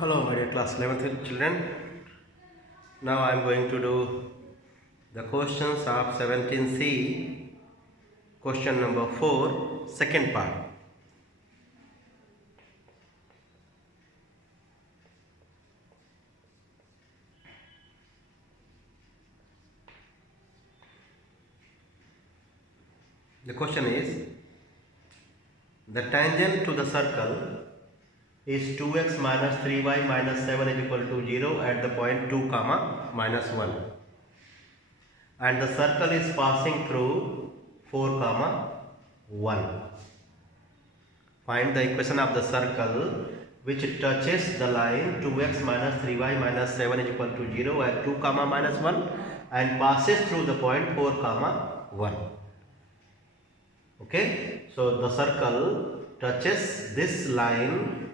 Hello, my dear class 11th children. Now I am going to do the questions of 17C, question number 4, second part. The question is, the tangent to the circle is 2x minus 3y minus 7 is equal to 0 at the point 2 comma minus 1, and the circle is passing through 4 comma 1. Find the equation of the circle which touches the line 2x minus 3y minus 7 is equal to 0 at 2 comma minus 1 and passes through the point 4 comma 1. Okay, so the circle touches this line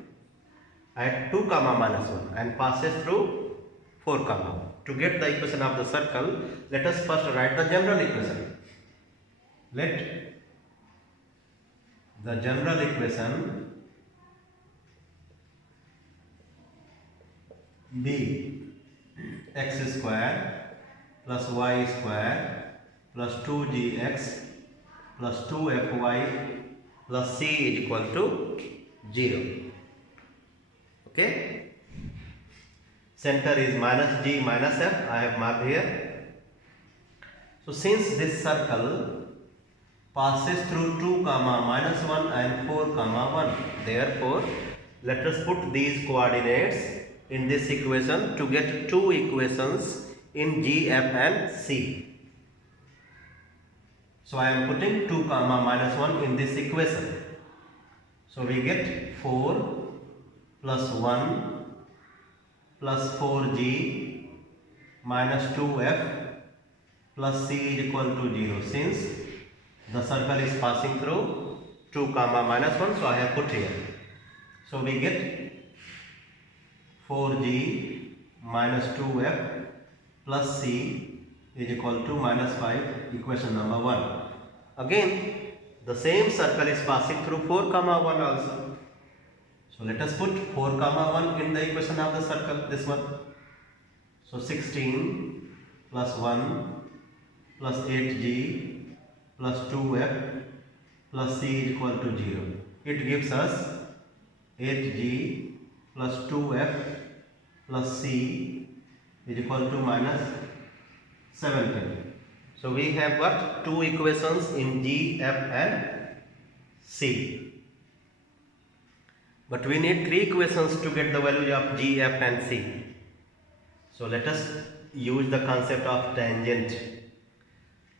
at 2 comma minus 1 and passes through 4 comma 1. To get the equation of the circle, let us first write the general equation. Let the general equation be x square plus y square plus 2gx plus 2fy plus c is equal to 0. Okay, center is minus g minus f. I have marked here. So since this circle passes through 2 comma minus 1 and 4 comma 1, therefore let us put these coordinates in this equation to get two equations in G, F and C. So I am putting 2 comma minus 1 in this equation. So we get 4 plus 1 plus 4G minus 2F plus C is equal to 0, since the circle is passing through 2 comma minus 1, so I have put here. So we get 4G minus 2F plus C is equal to minus 5, equation number 1. Again, the same circle is passing through 4 comma 1 also. So let us put 4 comma 1 in the equation of the circle, this one. So 16 plus 1 plus 8G plus 2F plus C is equal to 0. It gives us 8G plus 2F plus C is equal to minus 17. So we have got two equations in G, F and C. But we need three equations to get the values of G, F and C. So let us use the concept of tangent.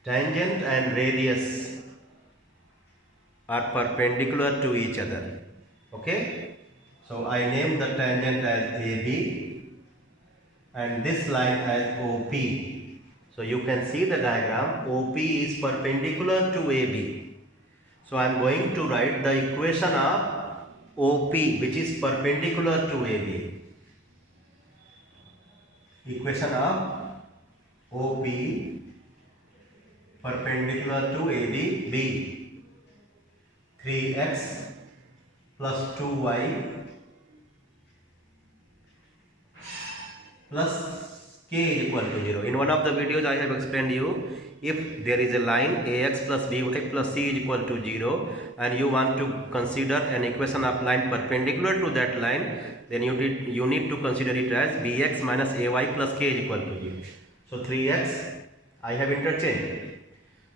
Tangent and radius are perpendicular to each other. Okay, so I name the tangent as AB and this line as OP. So you can see the diagram, OP is perpendicular to AB. So I am going to write the equation of OP which is perpendicular to AB. Equation of OP perpendicular to AB be 3x plus 2y plus k is equal to 0. In one of the videos I have explained you, if there is a line ax plus by plus c is equal to 0 and you want to consider an equation of line perpendicular to that line, then you need to consider it as bx minus ay plus k is equal to 0. So 3x I have interchanged.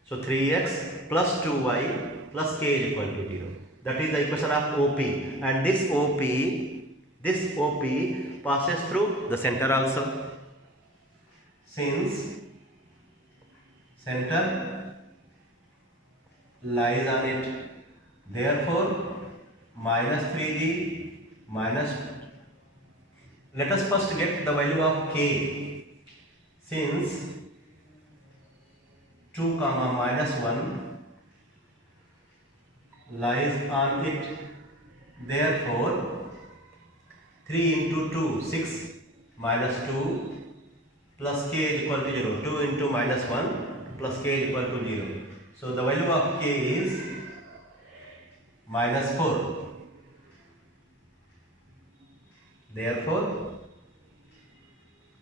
So 3x plus 2y plus k is equal to 0. That is the equation of OP, and this OP passes through the center also. Since center lies on it, therefore minus 3g minus, let us first get the value of k. Since 2 comma minus 1 lies on it, therefore 3 into 2, 6 minus 2 plus k is equal to 0. 2 into minus 1 plus k is equal to 0. So the value of k is minus 4. Therefore,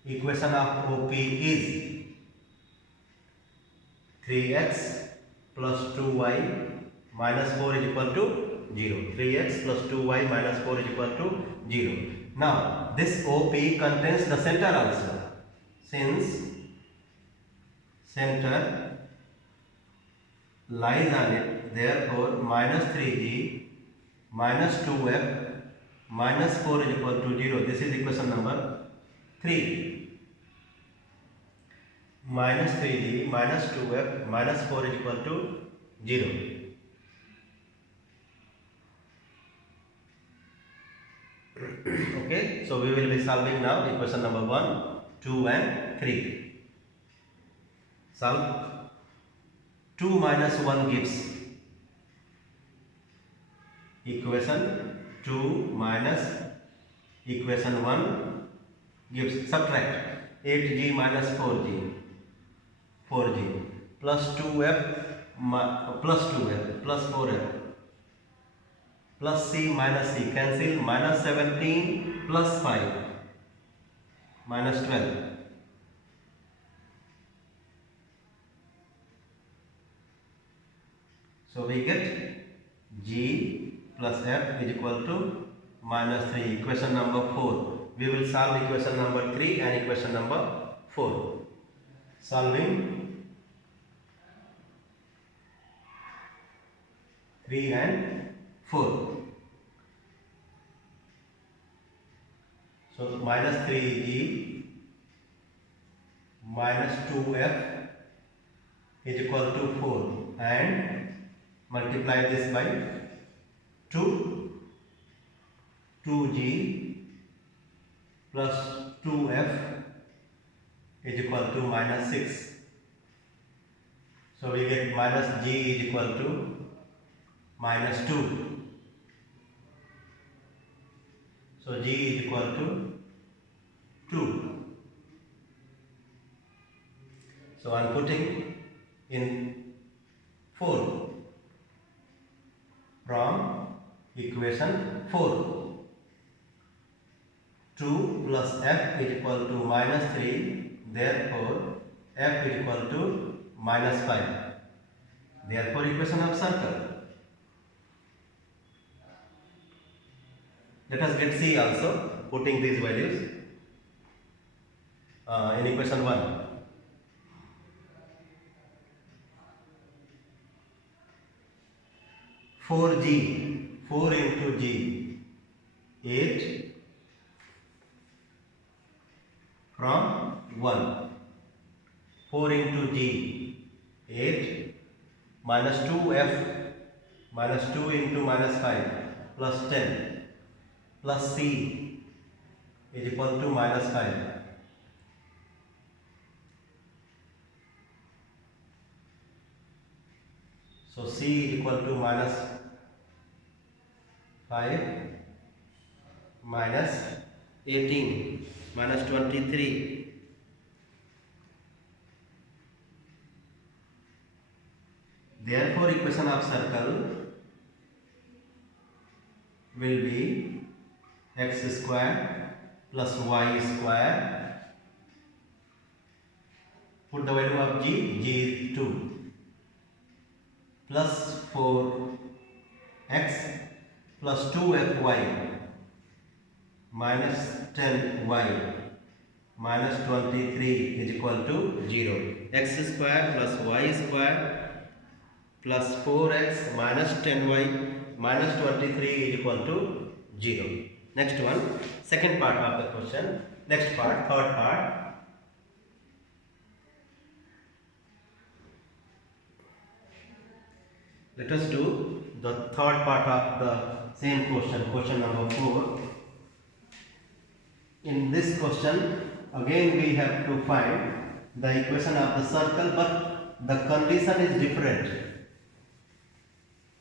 equation of OP is 3x plus 2y minus 4 is equal to 0. 3x plus 2y minus 4 is equal to 0. Now, this OP contains the center also. Since center lies on it, therefore minus 3g minus 2f minus 4 is equal to 0. This is equation number 3. Minus 3g minus 2f minus 4 is equal to 0. Okay, so we will be solving now equation number 1, 2 and 3. Solve. 2 minus 1 gives equation 2 minus equation 1 gives, subtract 8g minus 4g plus 2f plus 2f plus 4f plus c minus c, cancel, minus 17 plus 5 minus 12. So we get g plus f is equal to minus 3. Equation number 4. We will solve equation number 3 and equation number 4. Solving 3 and 4. So minus 3g minus 2f is equal to 4 and multiply this by 2g plus 2f is equal to minus 6. So we get minus g is equal to minus 2. So g is equal to 2. So I am putting in 4 from equation 4. 2 plus f is equal to minus 3. Therefore, f is equal to minus 5. Therefore, equation of circle. Let us get C also, putting these values in equation 1. 4g, 4 into g, 8 from 1. 4 into g, 8 minus 2f minus 2 into minus 5 plus 10 plus c is equal to minus 5. So c is equal to minus 5 minus 18 minus 23. Therefore, equation of circle will be x square plus y square. Put the value of g is 2 plus 4x plus 2fy minus 10y minus 23 is equal to 0. X square plus y square plus 4x minus 10y minus 23 is equal to 0. Next one, second part of the question. Next part, third part. Let us do the third part of the same question, question number 4. In this question, again we have to find the equation of the circle, but the condition is different.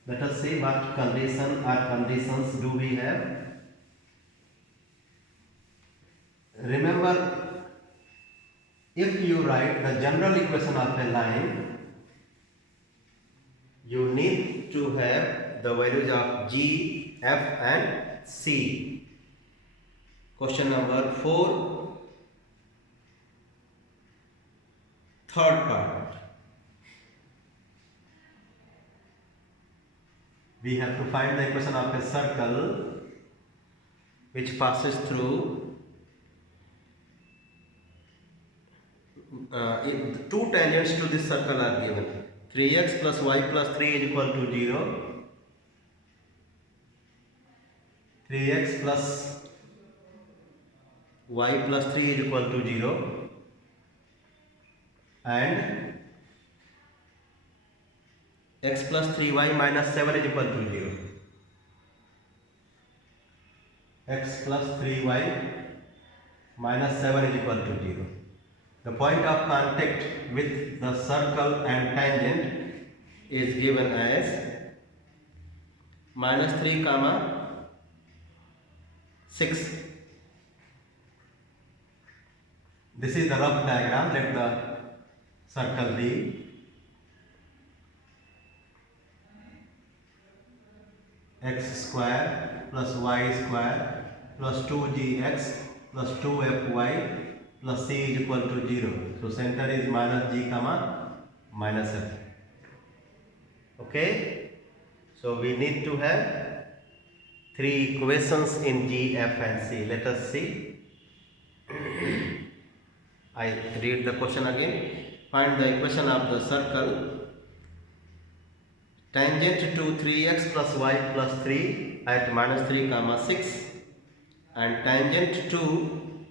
Let us see what condition or conditions do we have. Remember, if you write the general equation of a line, you need to have the values of g, f and c. Question number 4, third part. We have to find the equation of a circle which passes through two tangents to this circle are given. 3x plus y plus 3 is equal to 0. 3x plus y plus 3 is equal to 0. And x plus 3y minus 7 is equal to 0. X plus 3y minus 7 is equal to 0. The point of contact with the circle and tangent is given as minus 3 comma 6. This is the rough diagram. Let the circle be x square plus y square plus 2gx plus 2fy plus c is equal to 0. So center is minus g comma minus f. Okay. So we need to have three equations in g, f and c. Let us see. I read the question again. Find the equation of the circle. Tangent to 3x plus y plus 3 at minus 3 comma 6 and tangent to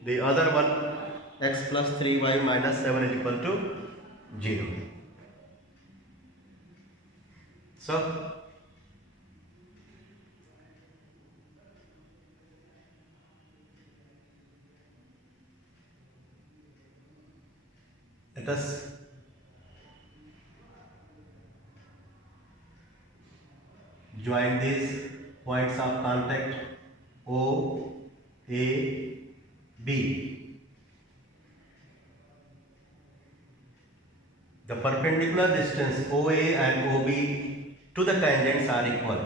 the other one x plus 3y minus 7 is equal to 0. So let us join these points of contact O, A, B. The perpendicular distance OA and OB to the tangents are equal.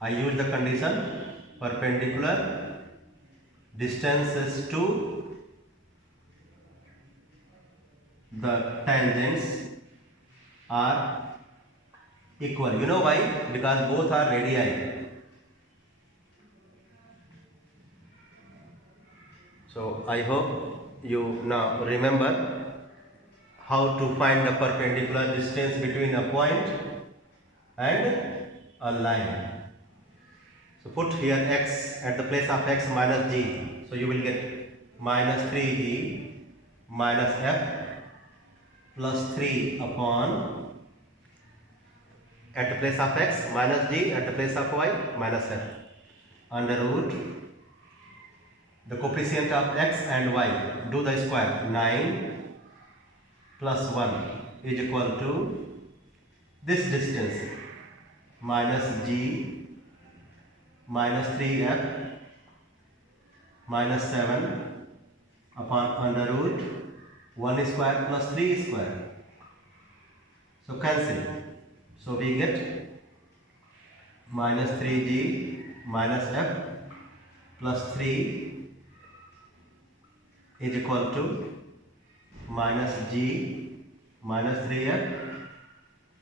I use the condition perpendicular distances to the tangents are equal. You know why? Because both are radii. So I hope you now remember how to find the perpendicular distance between a point and a line. So put here x at the place of x minus g. So you will get minus 3g minus f plus 3 upon at the place of x minus g at the place of y minus f under root the coefficient of x and y, do the square. 9 plus 1 is equal to this distance minus g minus 3f minus 7 upon under root 1 square plus 3 square. So cancel. So we get minus 3g minus f plus 3 is equal to minus g minus 3f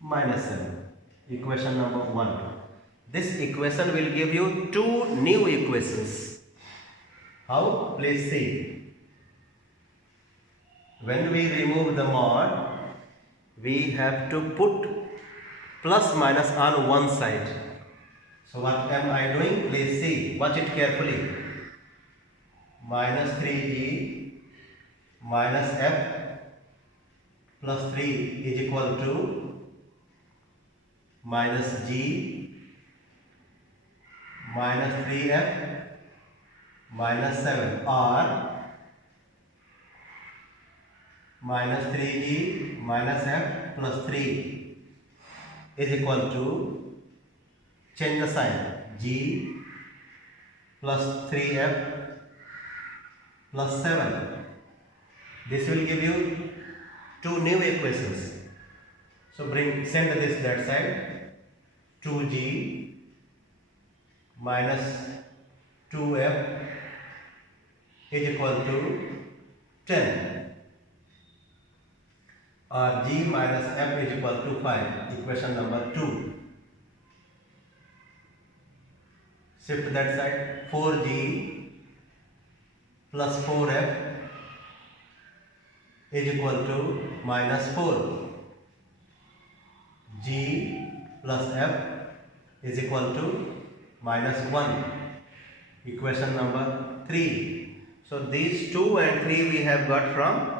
minus 7. Equation number 1. This equation will give you two new equations. How? Please see. When we remove the mod, we have to put plus minus on one side. So what am I doing? Please see. Watch it carefully. Minus 3g minus f plus 3 is equal to minus g minus 3f minus 7 or minus 3g minus f plus 3 is equal to, change the sign, g plus 3f plus 7. This will give you two new equations. So send this that side. 2g minus 2f is equal to 10, or g minus f is equal to 5. Equation number 2. Shift that side. 4g plus 4f is equal to minus 4. G plus f is equal to minus 1. Equation number 3. So these 2 and 3 we have got from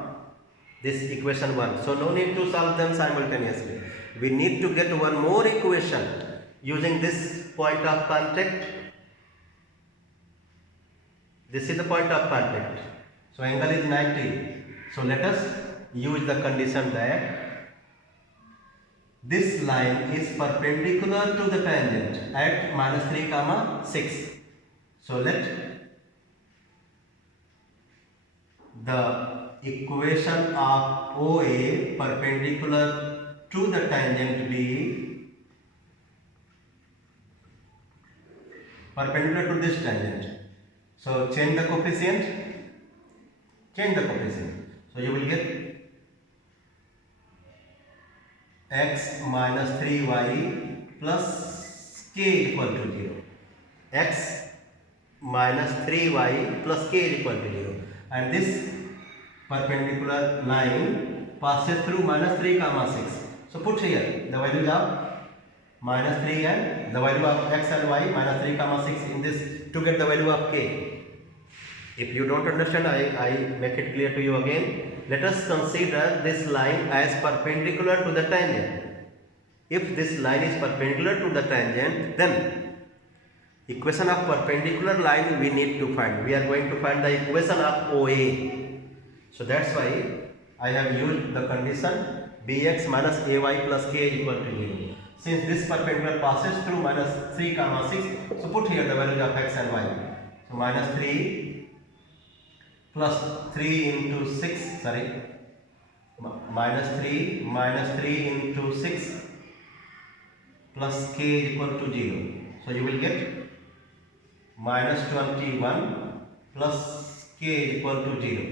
this equation 1. So no need to solve them simultaneously. We need to get one more equation using this point of contact. This is the point of contact. So angle is 90. So let us use the condition that this line is perpendicular to the tangent at minus 3 comma 6. So let the equation of OA perpendicular to the tangent be perpendicular to this tangent. So change the coefficient. So you will get x minus 3y plus k equal to 0. X minus 3y plus k is equal to 0. And this perpendicular line passes through minus 3 comma 6. So put here the values of minus 3 and the value of x and y minus 3 comma 6 in this to get the value of k. If you don't understand, I make it clear to you again. Let us consider this line as perpendicular to the tangent. If this line is perpendicular to the tangent, then equation of perpendicular line we need to find. We are going to find the equation of OA. So that's why I have used the condition bx minus ay plus k is equal to 0. Since this perpendicular passes through minus 3 comma 6, so put here the values of x and y. So minus 3 plus 3 into 6, minus 3 into 6 plus k is equal to 0. So you will get minus 21 plus k is equal to 0.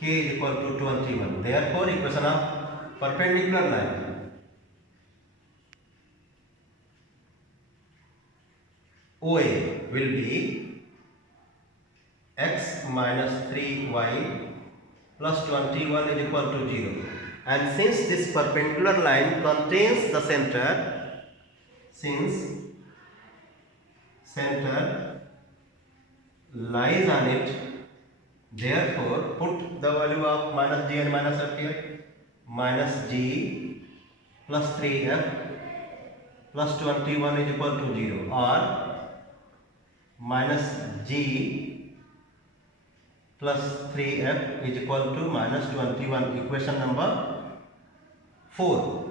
K is equal to 21. Therefore, equation of perpendicular line OA will be x minus 3y plus 21 is equal to 0. And since this perpendicular line contains the center, lies on it, therefore put the value of minus g and minus f here. Minus g plus 3f plus 21 is equal to 0, or minus g plus 3f is equal to minus 21. Equation number 4.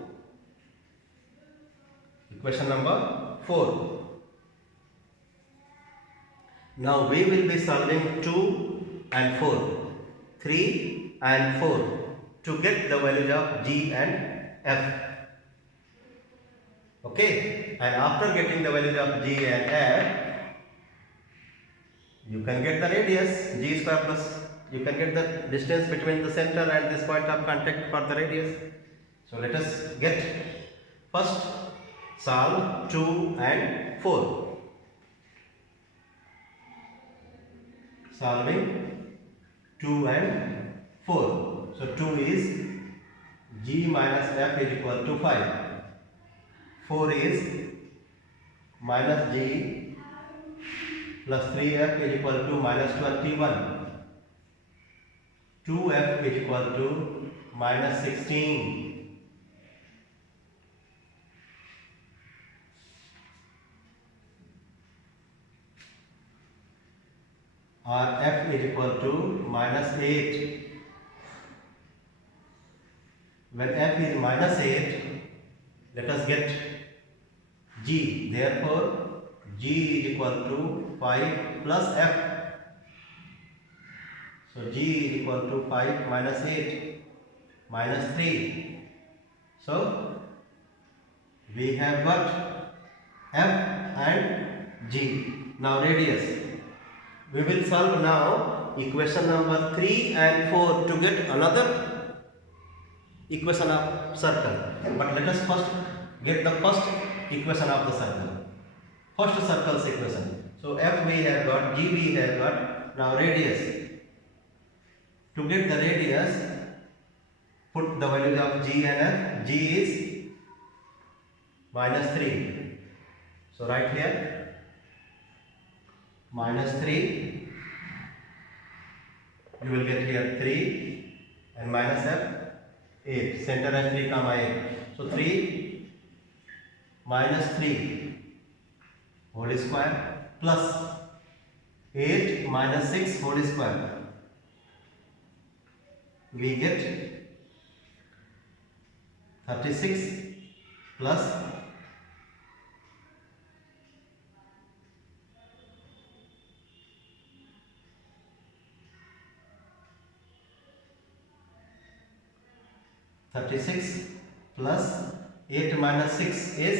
Equation number 4. Now we will be solving 2 and 4, 3 and 4 to get the values of g and f. Okay, and after getting the values of g and f, you can get the radius g square plus, you can get the distance between the center and this point of contact for the radius. So let us get first solve 2 and 4. Solving 2 and 4. So 2 is g minus f is equal to 5. 4 is minus g plus 3f is equal to minus 21. 2f is equal to minus 16. Or f is equal to minus 8. When f is minus 8, let us get g. Therefore, g is equal to 5 plus f. So g is equal to 5 minus 8 minus 3. So we have got f and g. Now radius. We will solve now equation number 3 and 4 to get another equation of circle. But let us first get the first equation of the circle. First circle's equation. So F we have got, G we have got, now radius. To get the radius, put the values of G and F. G is -3. So write here -3. You will get here 3 and minus F 8. Center has 3 comma 8. So 3 minus 3 whole square plus 8 minus 6 whole square. We get 36 plus 8 minus 6 is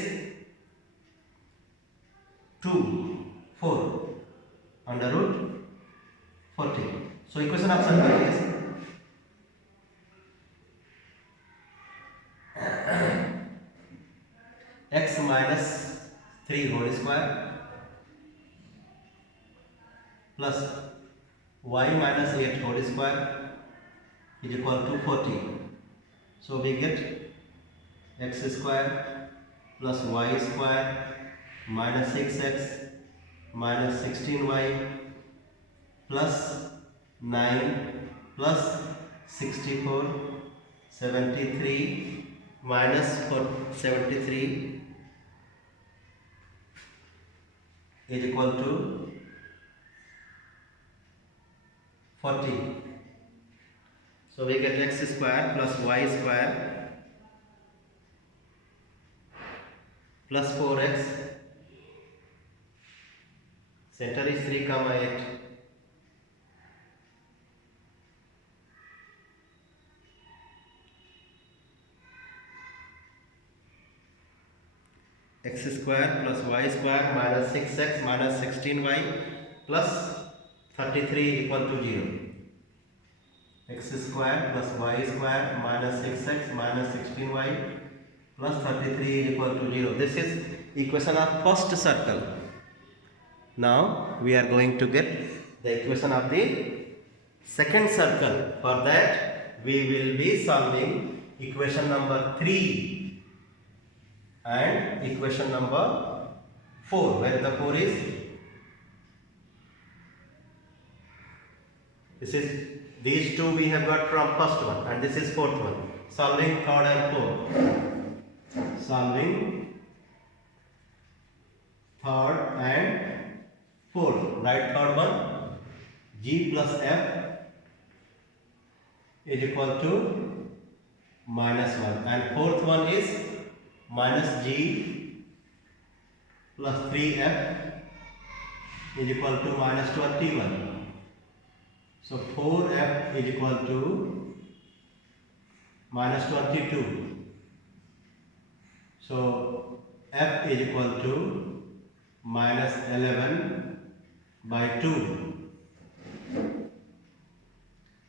4 under root 40. So equation of circle is x minus 3 whole square plus y minus 8 whole square is equal to 40. So we get x square plus y square minus 6x minus 16y plus 9 plus 64 73 minus 73 is equal to 40. So we get x square plus y square plus 4x. Center is 3 comma 8. X square plus y square minus 6x minus 16y plus 33 equal to 0. X square plus y square minus 6x minus 16y plus 33 is equal to 0. This is equation of first circle. Now we are going to get the equation of the second circle. For that we will be solving equation number 3 and equation number 4. Where the 4 is? These two we have got from first one, and this is fourth one. Solving third and fourth. Solving third and fourth. Write third one. G plus F is equal to -1, and fourth one is minus G plus 3F is equal to minus 21. So 4F is equal to minus 22. So F is equal to minus 11 by 2.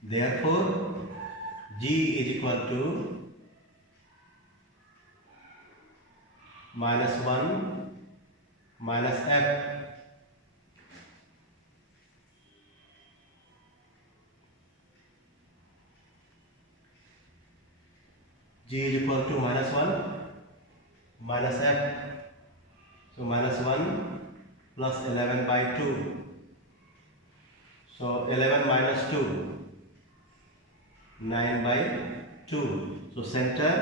Therefore G is equal to minus 1 minus F. G is equal to minus 1 minus F. So minus 1 plus 11 by 2. So 11 minus 2, 9 by 2. So center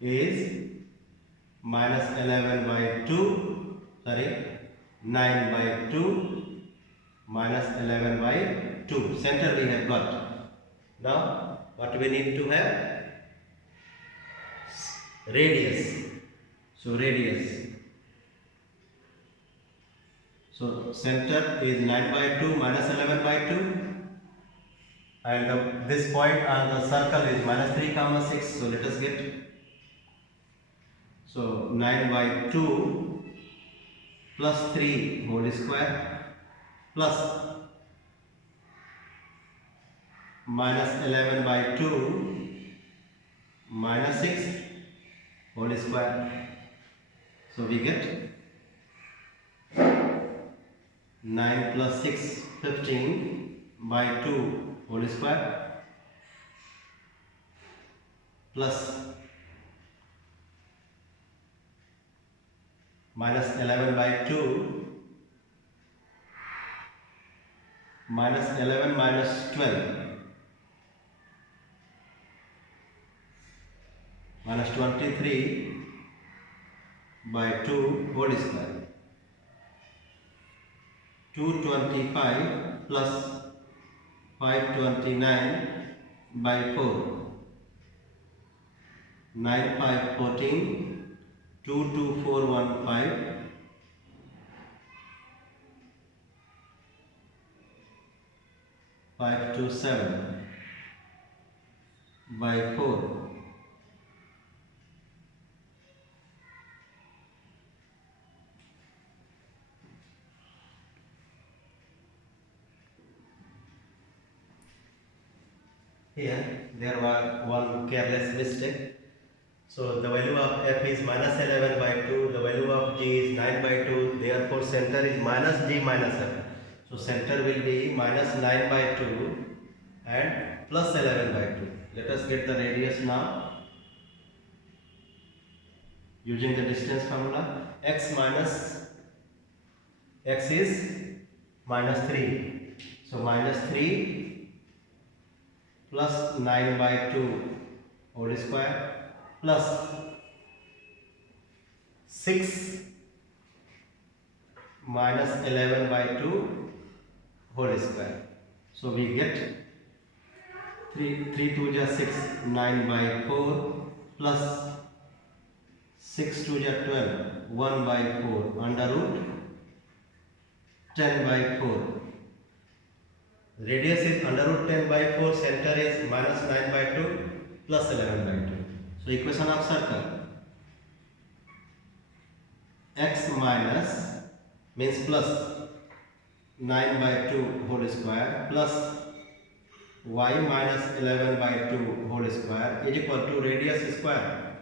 is minus 11 by 2, 9 by 2 minus 11 by 2. Center we have got. Now what we need to have? Radius. So radius. So center is 9 by 2 minus 11 by 2, and this point on the circle is minus 3 comma 6. So let us get. So 9 by 2 plus 3 whole square plus minus 11 by 2 minus 6 whole square. So we get 9 plus 6, 15 by 2 whole square plus minus 11 by 2 minus 11 minus 12 minus 23 by 2 whole square. 225 plus 529 by 4. 9 5 14, 22415 527 by 4. Here there was one careless mistake. So the value of f is minus 11 by 2, the value of g is 9 by 2, therefore center is minus g minus f. So center will be minus 9 by 2 and plus 11 by 2. Let us get the radius now. Using the distance formula, x is minus 3. So minus 3 plus 9 by 2 whole square plus 6 minus 11 by 2 whole square. So we get 3 2 is 6, 9 by 4 plus 6 2 is 12, 1 by 4 under root 10 by 4. Radius is under root 10 by 4, center is minus 9 by 2 plus 11 by 2. So equation of circle, x minus means plus 9 by 2 whole square plus y minus 11 by 2 whole square is equal to radius square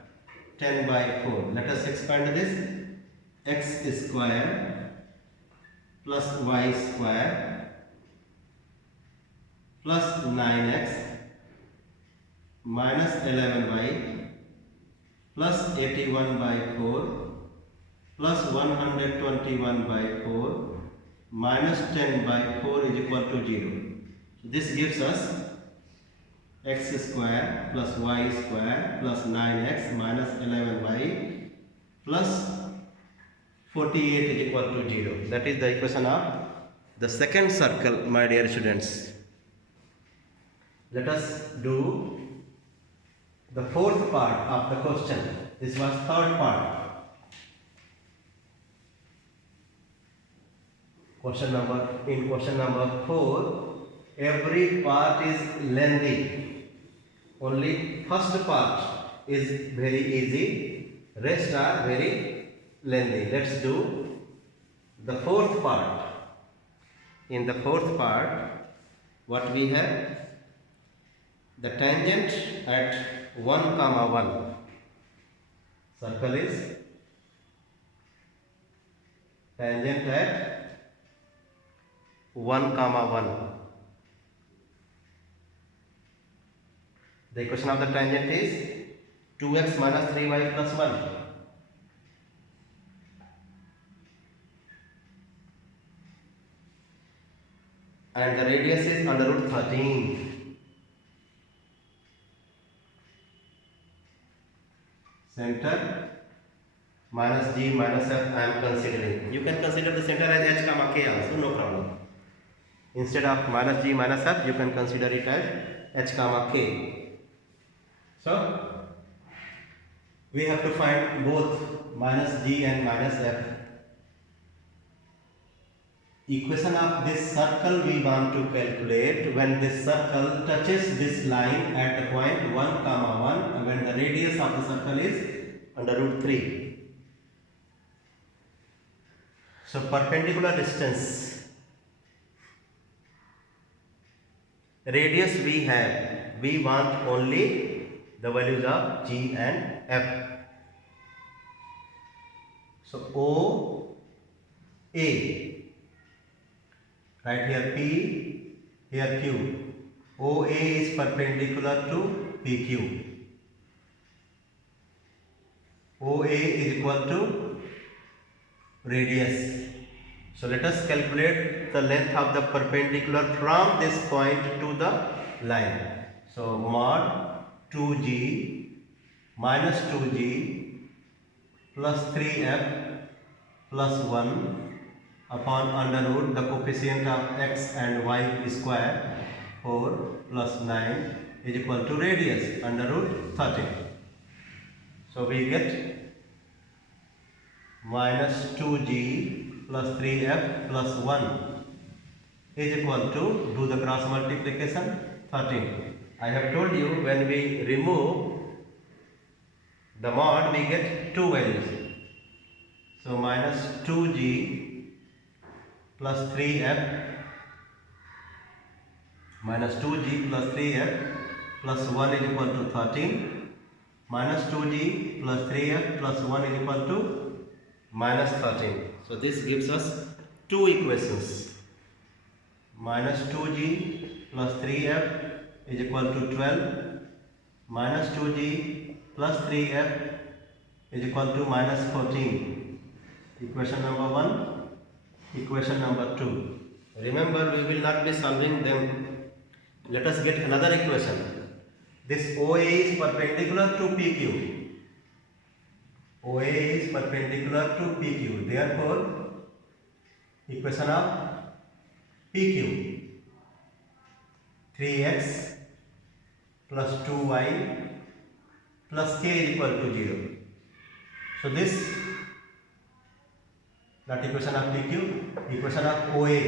10 by 4. Let us expand this. X square plus y square plus 9x minus 11y plus 81 by 4 plus 121 by 4 minus 10 by 4 is equal to 0. So this gives us x square plus y square plus 9x minus 11y plus 48 is equal to 0. That is the equation of the second circle, my dear students. Let us do the fourth part of the question. This was third part. In question number 4, every part is lengthy. Only first part is very easy, rest are very lengthy. Let's do the fourth part. In the fourth part, what we have? The tangent at 1, 1. Circle is tangent at 1, 1. The equation of the tangent is 2x minus 3y plus 1. And the radius is under root 13. Center minus g minus f I am considering. You can consider the center as h comma k also, no problem. Instead of minus g minus f, you can consider it as h comma k. So we have to find both minus g and minus f. Equation of this circle we want to calculate when this circle touches this line at the point 1, 1 and when the radius of the circle is under root 3. So perpendicular distance radius we have, we want only the values of G and F. So O A, right here P, here Q. OA is perpendicular to PQ. OA is equal to radius. So let us calculate the length of the perpendicular from this point to the line. So mod 2G minus 2G plus 3F plus 1 upon under root the coefficient of x and y square 4 plus 9 is equal to radius under root 13. So we get minus 2G plus 3F plus 1 is equal to, do the cross multiplication, 13. I have told you when we remove the mod we get two values. So minus 2G plus 3F minus 2G plus 3F plus 1 is equal to 13. Minus 2G plus 3F plus 1 is equal to minus 13. So this gives us two equations. Minus 2G plus 3F is equal to 12. Minus 2G plus 3F is equal to minus 14. Equation number 1, equation number 2. Remember, we will not be solving them. Let us get another equation. This OA is perpendicular to PQ. OA is perpendicular to PQ. Therefore, equation of PQ, 3x plus 2y plus k is equal to 0. So this, not equation of PQ, equation of OA.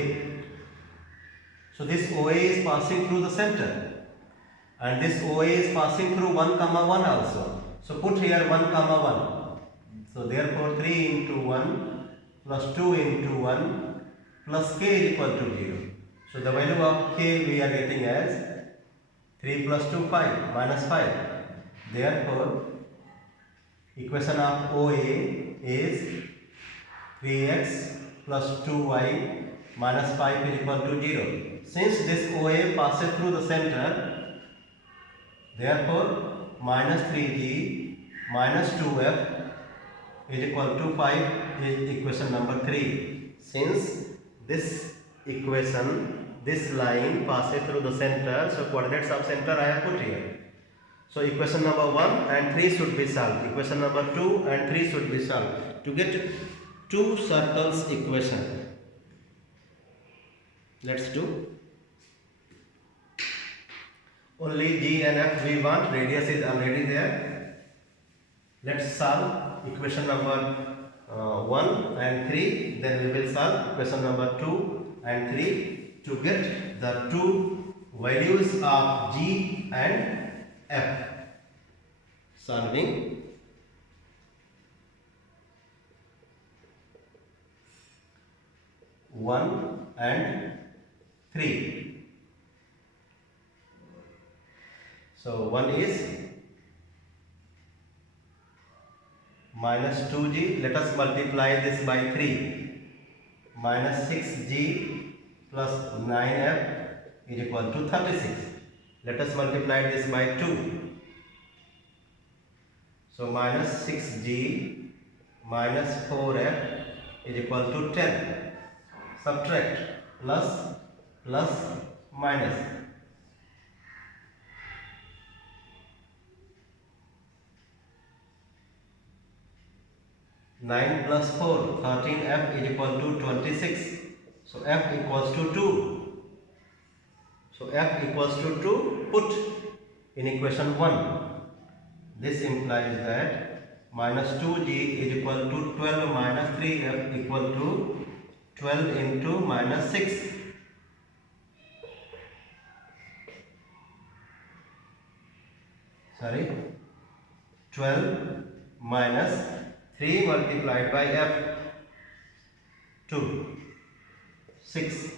So this OA is passing through the center, and this OA is passing through 1 comma 1 also. So put here 1 comma 1. So therefore 3 into 1 plus 2 into 1 plus k is equal to 0. So the value of k we are getting as 3 plus 2 5 minus 5. Therefore equation of OA is 3x plus 2y minus 5 is equal to 0. Since this OA passes through the center, therefore minus 3G minus 2F is equal to 5 is equation number 3. Since this equation, this line passes through the center, so coordinates of center I have put here. So equation number 1 and 3 should be solved. Equation number 2 and 3 should be solved. To get two circles equation, let's do. Only G and F we want, radius is already there. Let's solve equation number 1 and 3, then we will solve equation number 2 and 3 to get the two values of G and F. Solving. One and 3. So 1 is minus 2G. Let us multiply this by 3. Minus 6G plus 9F is equal to 36. Let us multiply this by 2. So minus 6G minus 4F is equal to 10. Subtract, plus, plus, minus. Nine plus 4, 13F is equal to 26. So F equals to 2. So F equals to 2, put in equation 1. This implies that minus 2G is equal to 12 minus 3F equal to 12 into minus 6. Sorry, 12 minus 3 multiplied by F, 2, 6.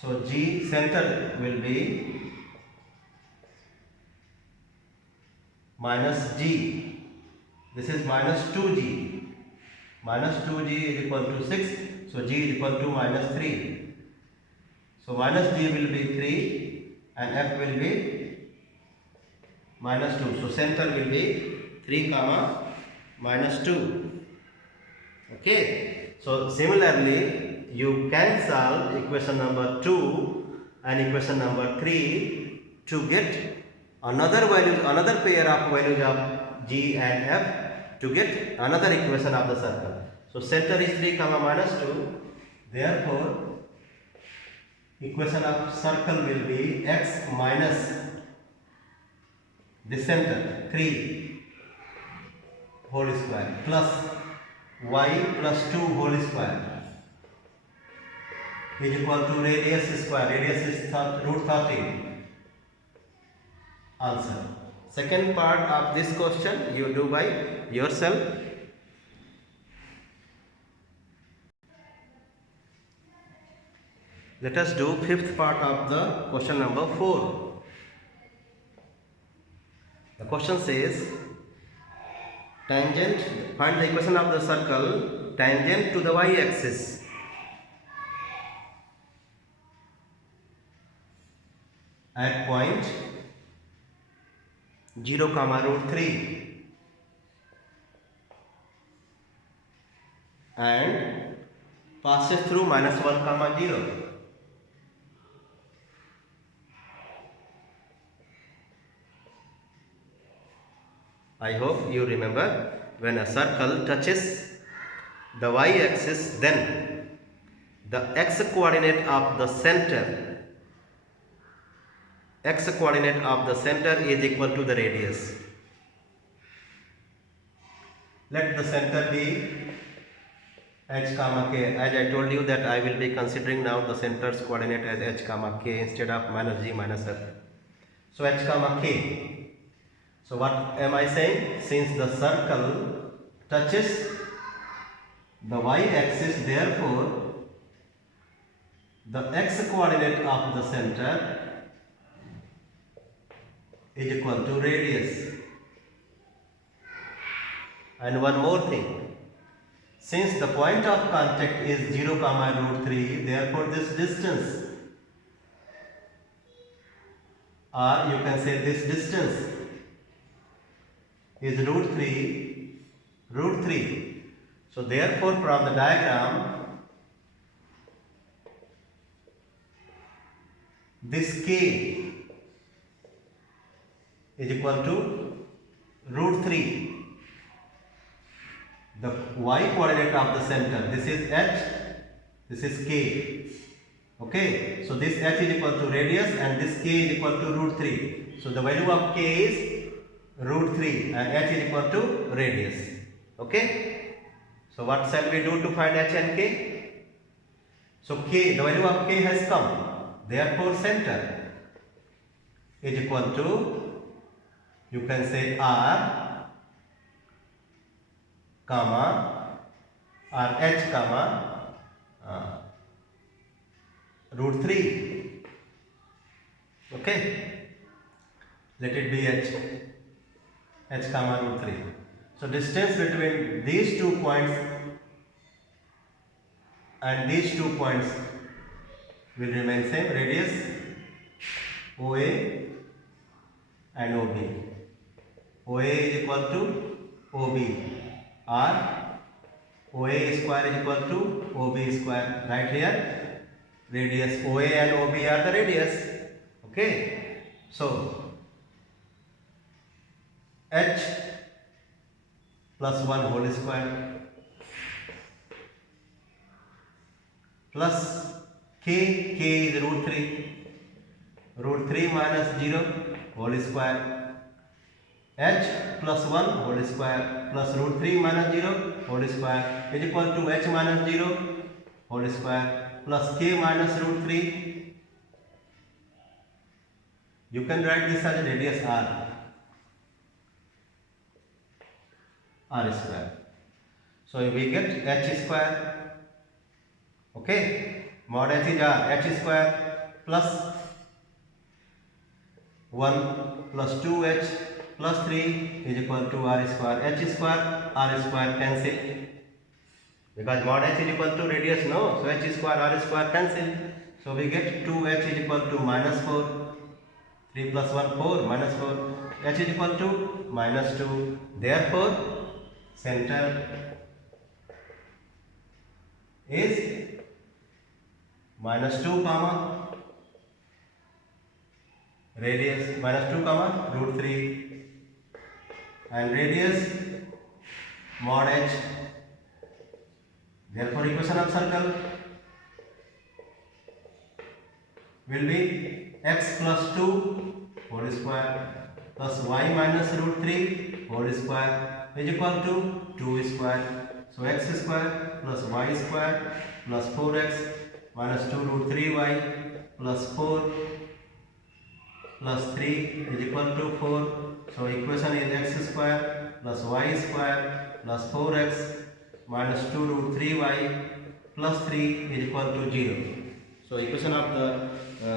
So G center will be minus G. This is minus 2G. Minus 2G is equal to 6. So G is equal to minus 3. So minus G will be 3 and F will be minus 2. So center will be 3 comma minus 2. Okay. So similarly, you can solve equation number 2 and equation number 3 to get another pair of values of G and F to get another equation of the circle. So center is 3 comma minus 2. Therefore, equation of circle will be x minus the center 3 whole square plus y plus 2 whole square is equal to radius square. Radius is root 13. Answer. Second part of this question you do by yourself. Let us do fifth part of the question number 4. The question says tangent, find the equation of the circle tangent to the y-axis at point 0 comma root 3 and passes through minus 1 comma 0. I hope you remember, when a circle touches the y-axis, then the x-coordinate of the center is equal to the radius. Let the center be h comma k. As I told you that I will be considering now the center's coordinate as h comma k instead of minus g minus f. So h comma k. So what am I saying? Since the circle touches the y-axis, therefore the x-coordinate of the center is equal to radius. And one more thing, since the point of contact is 0 comma root 3, therefore this distance, or you can say this distance, is root 3. So therefore from the diagram, this k is equal to root 3. The y coordinate of the center, this is h, this is k. Okay, so this h is equal to radius and this k is equal to root 3. So the value of k is root 3 and h is equal to radius. Okay, so what shall we do to find h and k? So k, the value of k has come, therefore center is equal to, you can say r comma or h comma root 3. Okay, let it be h comma root 3. So distance between these 2 points and these 2 points will remain same, radius OA and OB. OA is equal to OB, or OA square is equal to OB square. Right here, radius OA and OB are the radius. Okay, so h plus 1 whole square plus k is root 3 minus 0 whole square, h plus 1 whole square plus root 3 minus 0 whole square is equal to h minus 0 whole square plus k minus root 3. You can write this as a radius r square. So we get h square. Okay, mod h is r, h square plus 1 plus 2h plus 3 is equal to r square. H square, r square cancel. Because mod h is equal to radius, no? So h square, r square cancel. So we get 2h is equal to minus 4. 3 plus 1, 4, minus 4. H is equal to minus 2. Therefore, center is minus 2 comma radius minus 2 comma root 3 and radius mod h. Therefore, equation of circle will be x plus 2 whole square plus y minus root 3 whole square is equal to 2 square. So x square plus y square plus 4x minus 2 root 3y plus 4 plus 3 is equal to 4. So equation is x square plus y square plus 4x minus 2 root 3y plus 3 is equal to 0. So equation of the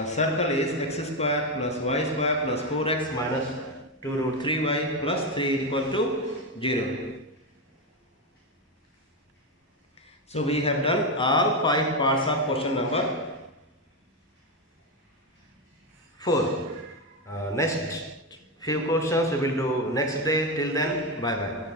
circle is x square plus y square plus 4x minus 2 root 3y plus 3 is equal to 0. So we have done all 5 parts of question number 4. Next few questions we will do next day. Till then, bye bye.